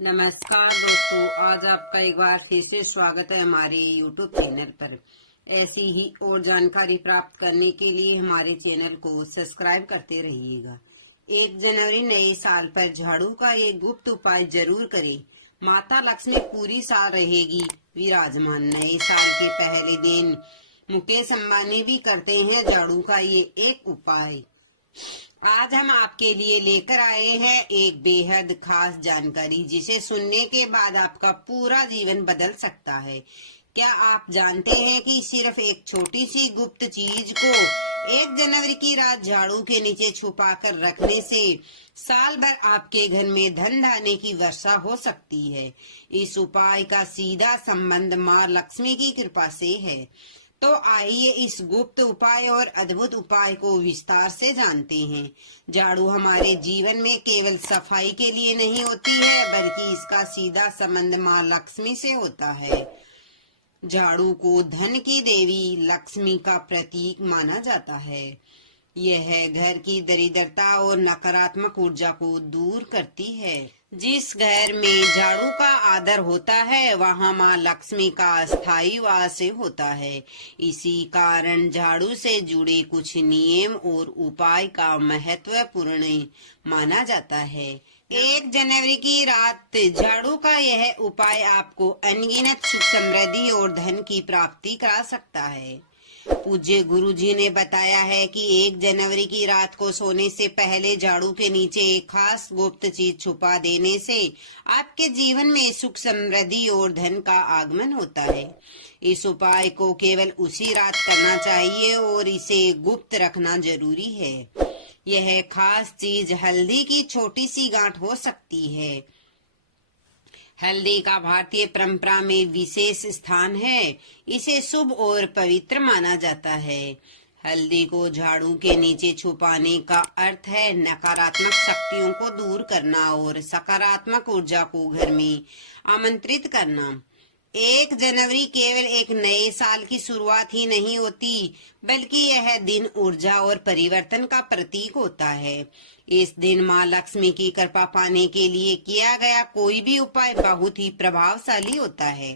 नमस्कार दोस्तों, आज आपका एक बार फिर से स्वागत है हमारे YouTube चैनल पर। ऐसी ही और जानकारी प्राप्त करने के लिए हमारे चैनल को सब्सक्राइब करते रहिएगा। 1 जनवरी नए साल पर झाड़ू का एक गुप्त उपाय जरूर करें। माता लक्ष्मी पूरी साल रहेगी विराजमान। नए साल के पहले दिन मुकेश अंबानी भी करते हैं झाड़ू का ये एक उपाय। आज हम आपके लिए लेकर आए हैं एक बेहद खास जानकारी, जिसे सुनने के बाद आपका पूरा जीवन बदल सकता है। क्या आप जानते हैं कि सिर्फ एक छोटी सी गुप्त चीज को 1 जनवरी की रात झाड़ू के नीचे छुपा कर रखने से साल भर आपके घर में धन धान्य की वर्षा हो सकती है। इस उपाय का सीधा संबंध माँ लक्ष्मी की कृपा से है। तो आइए इस गुप्त उपाय और अद्भुत उपाय को विस्तार से जानते हैं। झाड़ू हमारे जीवन में केवल सफाई के लिए नहीं होती है, बल्कि इसका सीधा संबंध माँ लक्ष्मी से होता है। झाड़ू को धन की देवी लक्ष्मी का प्रतीक माना जाता है। यह घर की दरिद्रता और नकारात्मक ऊर्जा को दूर करती है। जिस घर में झाड़ू का आदर होता है, वहाँ माँ लक्ष्मी का स्थायी वास होता है। इसी कारण झाड़ू से जुड़े कुछ नियम और उपाय का महत्वपूर्ण माना जाता है। 1 जनवरी की रात झाड़ू का यह उपाय आपको अनगिनत सुख समृद्धि और धन की प्राप्ति करा सकता है। पूज्य गुरुजी ने बताया है कि 1 जनवरी की रात को सोने से पहले झाड़ू के नीचे एक खास गुप्त चीज छुपा देने से आपके जीवन में सुख समृद्धि और धन का आगमन होता है। इस उपाय को केवल उसी रात करना चाहिए और इसे गुप्त रखना जरूरी है। यह खास चीज हल्दी की छोटी सी गांठ हो सकती है। हल्दी का भारतीय परंपरा में विशेष स्थान है। इसे शुभ और पवित्र माना जाता है। हल्दी को झाड़ू के नीचे छुपाने का अर्थ है नकारात्मक शक्तियों को दूर करना और सकारात्मक ऊर्जा को घर में आमंत्रित करना। 1 जनवरी केवल एक नए साल की शुरुआत ही नहीं होती, बल्कि यह दिन ऊर्जा और परिवर्तन का प्रतीक होता है। इस दिन माँ लक्ष्मी की कृपा पाने के लिए किया गया कोई भी उपाय बहुत ही प्रभावशाली होता है।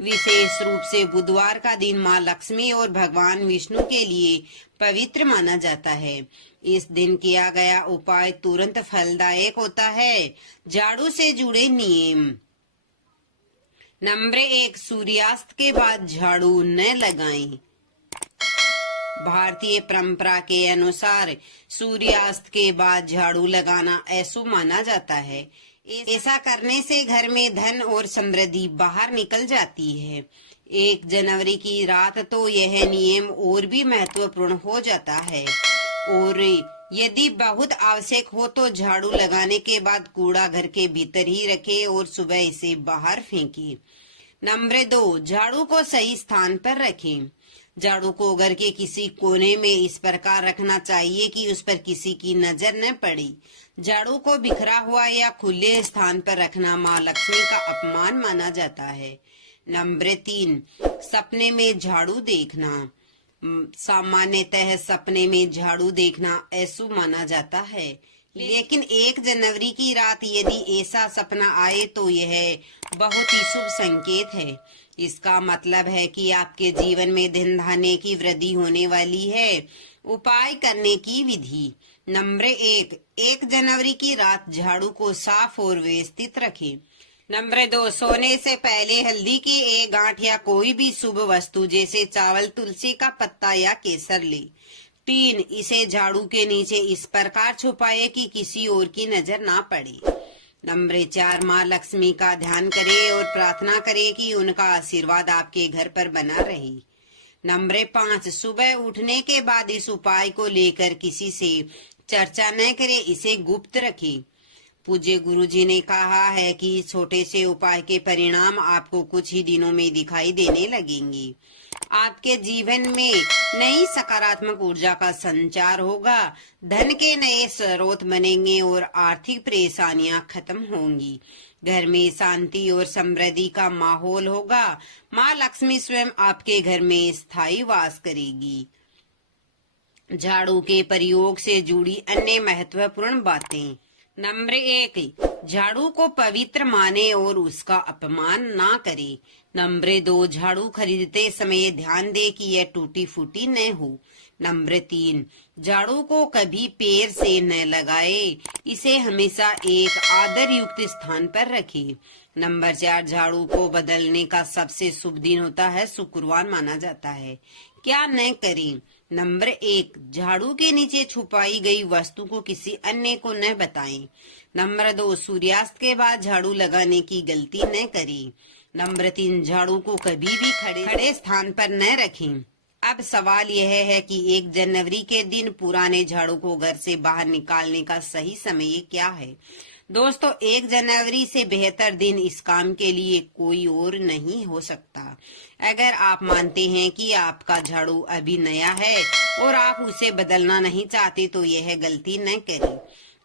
विशेष रूप से बुधवार का दिन माँ लक्ष्मी और भगवान विष्णु के लिए पवित्र माना जाता है। इस दिन किया गया उपाय तुरंत फलदायक होता है। झाड़ू से जुड़े नियम। नंबर 1, सूर्यास्त के बाद झाड़ू न लगाएं। भारतीय परंपरा के अनुसार सूर्यास्त के बाद झाड़ू लगाना अशुभ माना जाता है। ऐसा करने से घर में धन और समृद्धि बाहर निकल जाती है। 1 जनवरी की रात तो यह नियम और भी महत्वपूर्ण हो जाता है और यदि बहुत आवश्यक हो तो झाड़ू लगाने के बाद कूड़ा घर के भीतर ही रखें और सुबह इसे बाहर फेंकें। नंबर 2, झाड़ू को सही स्थान पर रखें। झाड़ू को घर के किसी कोने में इस प्रकार रखना चाहिए कि उस पर किसी की नजर न पड़े। झाड़ू को बिखरा हुआ या खुले स्थान पर रखना माँ लक्ष्मी का अपमान माना जाता है। नंबर 3, सपने में झाड़ू देखना। सामान्यतः सपने में झाड़ू देखना अशुभ माना जाता है, लेकिन 1 जनवरी की रात यदि ऐसा सपना आए तो यह बहुत ही शुभ संकेत है। इसका मतलब है कि आपके जीवन में धन धान्य की वृद्धि होने वाली है। उपाय करने की विधि। नंबर 1 जनवरी की रात झाड़ू को साफ और व्यवस्थित रखें। नंबर 2, सोने से पहले हल्दी की एक गांठ या कोई भी शुभ वस्तु जैसे चावल, तुलसी का पत्ता या केसर ले। 3, इसे झाड़ू के नीचे इस प्रकार छुपाए कि किसी और की नजर ना पड़े। नंबर 4, माँ लक्ष्मी का ध्यान करें और प्रार्थना करें कि उनका आशीर्वाद आपके घर पर बना रहे। नंबर 5, सुबह उठने के बाद इस उपाय को लेकर किसी से चर्चा न करें, इसे गुप्त रखें। पूज्य गुरुजी ने कहा है कि छोटे से उपाय के परिणाम आपको कुछ ही दिनों में दिखाई देने लगेंगे। आपके जीवन में नई सकारात्मक ऊर्जा का संचार होगा, धन के नए स्रोत बनेंगे और आर्थिक परेशानियां खत्म होंगी। घर में शांति और समृद्धि का माहौल होगा। माँ लक्ष्मी स्वयं आपके घर में स्थायी वास करेगी। झाड़ू के प्रयोग से जुड़ी अन्य महत्वपूर्ण बातें। नंबर 1, झाड़ू को पवित्र माने और उसका अपमान ना करे। नंबर 2, झाड़ू खरीदते समय ध्यान दे कि यह टूटी फूटी न हो। नंबर 3, झाड़ू को कभी पैर से न लगाए, इसे हमेशा एक आदर युक्त स्थान पर रखे। नंबर 4, झाड़ू को बदलने का सबसे शुभ दिन होता है शुक्रवार माना जाता है। क्या न करें? नंबर 1, झाड़ू के नीचे छुपाई गई वस्तु को किसी अन्य को न बताएं। नंबर 2, सूर्यास्त के बाद झाड़ू लगाने की गलती न करें। नंबर 3, झाड़ू को कभी भी खड़े स्थान पर न रखें। अब सवाल यह है कि 1 जनवरी के दिन पुराने झाड़ू को घर से बाहर निकालने का सही समय क्या है? दोस्तों, 1 जनवरी से बेहतर दिन इस काम के लिए कोई और नहीं हो सकता। अगर आप मानते हैं कि आपका झाड़ू अभी नया है और आप उसे बदलना नहीं चाहते तो यह गलती न करें।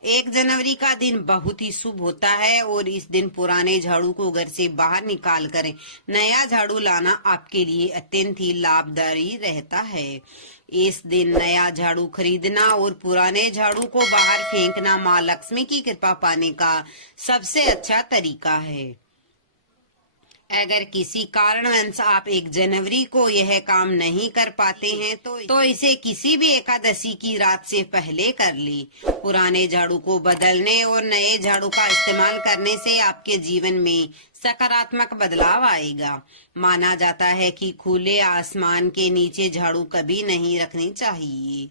1 जनवरी का दिन बहुत ही शुभ होता है और इस दिन पुराने झाड़ू को घर से बाहर निकाल कर नया झाड़ू लाना आपके लिए अत्यंत ही लाभदायी रहता है। इस दिन नया झाड़ू खरीदना और पुराने झाड़ू को बाहर फेंकना माँ लक्ष्मी की कृपा पाने का सबसे अच्छा तरीका है। अगर किसी कारणवश आप 1 जनवरी को यह काम नहीं कर पाते हैं तो इसे किसी भी एकादशी की रात से पहले कर ले। पुराने झाड़ू को बदलने और नए झाड़ू का इस्तेमाल करने से आपके जीवन में सकारात्मक बदलाव आएगा। माना जाता है कि खुले आसमान के नीचे झाड़ू कभी नहीं रखनी चाहिए।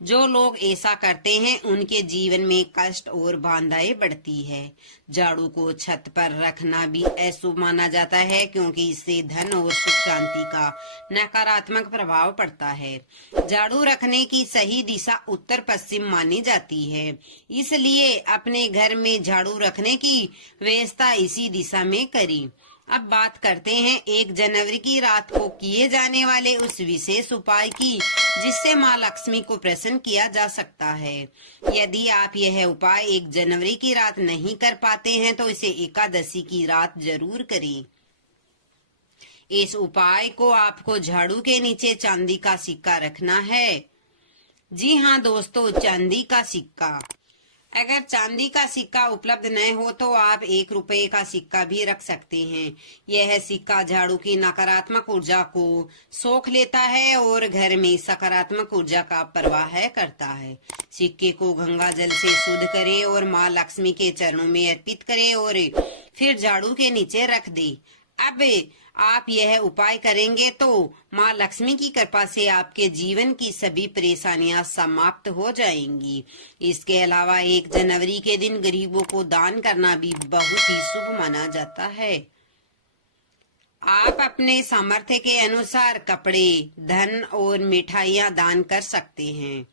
जो लोग ऐसा करते हैं उनके जीवन में कष्ट और बाधाएं बढ़ती है। झाड़ू को छत पर रखना भी अशुभ माना जाता है क्योंकि इससे धन और सुख शांति का नकारात्मक प्रभाव पड़ता है। झाड़ू रखने की सही दिशा उत्तर पश्चिम मानी जाती है, इसलिए अपने घर में झाड़ू रखने की व्यवस्था इसी दिशा में करें। अब बात करते हैं 1 जनवरी की रात को किए जाने वाले उस विशेष उपाय की जिससे माँ लक्ष्मी को प्रसन्न किया जा सकता है। यदि आप यह उपाय 1 जनवरी की रात नहीं कर पाते हैं तो इसे एकादशी की रात जरूर करें। इस उपाय को आपको झाड़ू के नीचे चांदी का सिक्का रखना है। जी हाँ दोस्तों, चांदी का सिक्का। अगर चांदी का सिक्का उपलब्ध न हो तो आप 1 रुपए का सिक्का भी रख सकते हैं। यह सिक्का झाड़ू की नकारात्मक ऊर्जा को सोख लेता है और घर में सकारात्मक ऊर्जा का प्रवाह करता है। सिक्के को गंगा जल से शुद्ध करें और माँ लक्ष्मी के चरणों में अर्पित करें और फिर झाड़ू के नीचे रख दें। अब आप यह उपाय करेंगे तो माँ लक्ष्मी की कृपा से आपके जीवन की सभी परेशानियां समाप्त हो जाएंगी। इसके अलावा 1 जनवरी के दिन गरीबों को दान करना भी बहुत ही शुभ माना जाता है। आप अपने सामर्थ्य के अनुसार कपड़े, धन और मिठाइयां दान कर सकते हैं।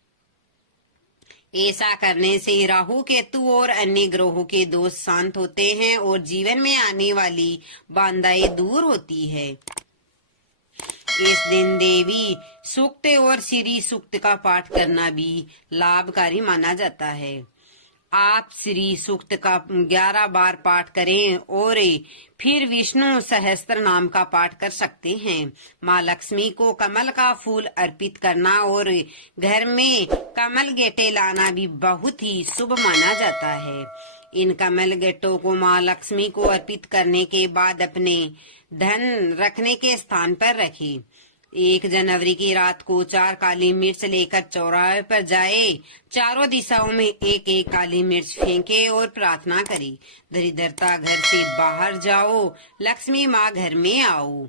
ऐसा करने से राहु, केतु और अन्य ग्रहों के दोष शांत होते हैं और जीवन में आने वाली बाधाएं दूर होती है। इस दिन देवी सूक्त और श्री सूक्त का पाठ करना भी लाभकारी माना जाता है। आप श्री सूक्त का 11 बार पाठ करें और फिर विष्णु सहस्त्र नाम का पाठ कर सकते हैं। माँ लक्ष्मी को कमल का फूल अर्पित करना और घर में कमल गेटे लाना भी बहुत ही शुभ माना जाता है। इन कमल गेटों को माँ लक्ष्मी को अर्पित करने के बाद अपने धन रखने के स्थान पर रखें। 1 जनवरी की रात को 4 काली मिर्च लेकर चौराहे पर जाए, चारों दिशाओं में 1-1 काली मिर्च फेंके और प्रार्थना करें। दरिद्रता घर से बाहर जाओ, लक्ष्मी माँ घर में आओ।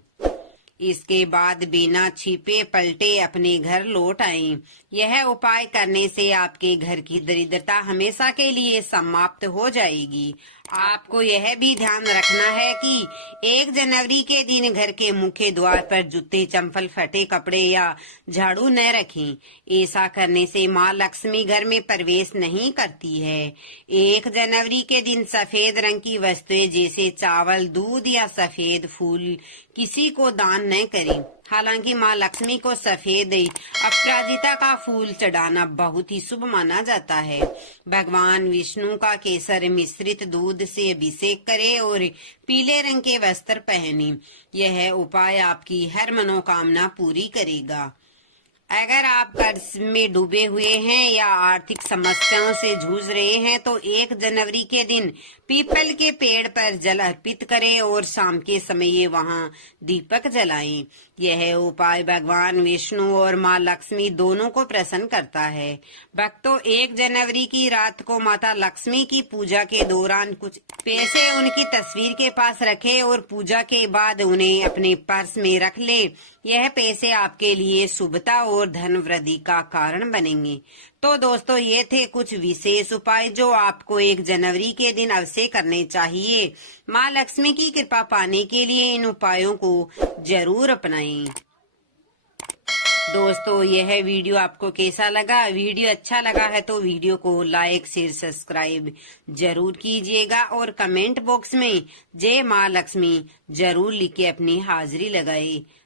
इसके बाद बिना छिपे पलटे अपने घर लौट आएं। यह उपाय करने से आपके घर की दरिद्रता हमेशा के लिए समाप्त हो जाएगी। आपको यह भी ध्यान रखना है कि 1 जनवरी के दिन घर के मुख्य द्वार पर जूते, चंपल, फटे कपड़े या झाड़ू न रखें। ऐसा करने से माँ लक्ष्मी घर में प्रवेश नहीं करती है। 1 जनवरी के दिन सफेद रंग की वस्तुएं जैसे चावल, दूध या सफेद फूल किसी को दान न करें। हालांकि माँ लक्ष्मी को सफेद अपराजिता का फूल चढ़ाना बहुत ही शुभ माना जाता है। भगवान विष्णु का केसर मिश्रित दूध से अभिषेक करें और पीले रंग के वस्त्र पहने। यह उपाय आपकी हर मनोकामना पूरी करेगा। अगर आप कर्ज में डूबे हुए हैं या आर्थिक समस्याओं से जूझ रहे हैं तो 1 जनवरी के दिन पीपल के पेड़ पर जल अर्पित करें और शाम के समय ये वहां दीपक जलाएं। यह उपाय भगवान विष्णु और मां लक्ष्मी दोनों को प्रसन्न करता है। भक्तों, 1 जनवरी की रात को माता लक्ष्मी की पूजा के दौरान कुछ पैसे उनकी तस्वीर के पास रखें और पूजा के बाद उन्हें अपने पर्स में रख ले। यह पैसे आपके लिए शुभता और धन वृद्धि का कारण बनेंगे। तो दोस्तों, ये थे कुछ विशेष उपाय जो आपको 1 जनवरी के दिन अवश्य करने चाहिए। माँ लक्ष्मी की कृपा पाने के लिए इन उपायों को जरूर अपनाएं। दोस्तों, यह वीडियो आपको कैसा लगा? वीडियो अच्छा लगा है तो वीडियो को लाइक शेयर सब्सक्राइब जरूर कीजिएगा और कमेंट बॉक्स में जय माँ लक्ष्मी जरूर लिख के अपनी हाजिरी लगाए।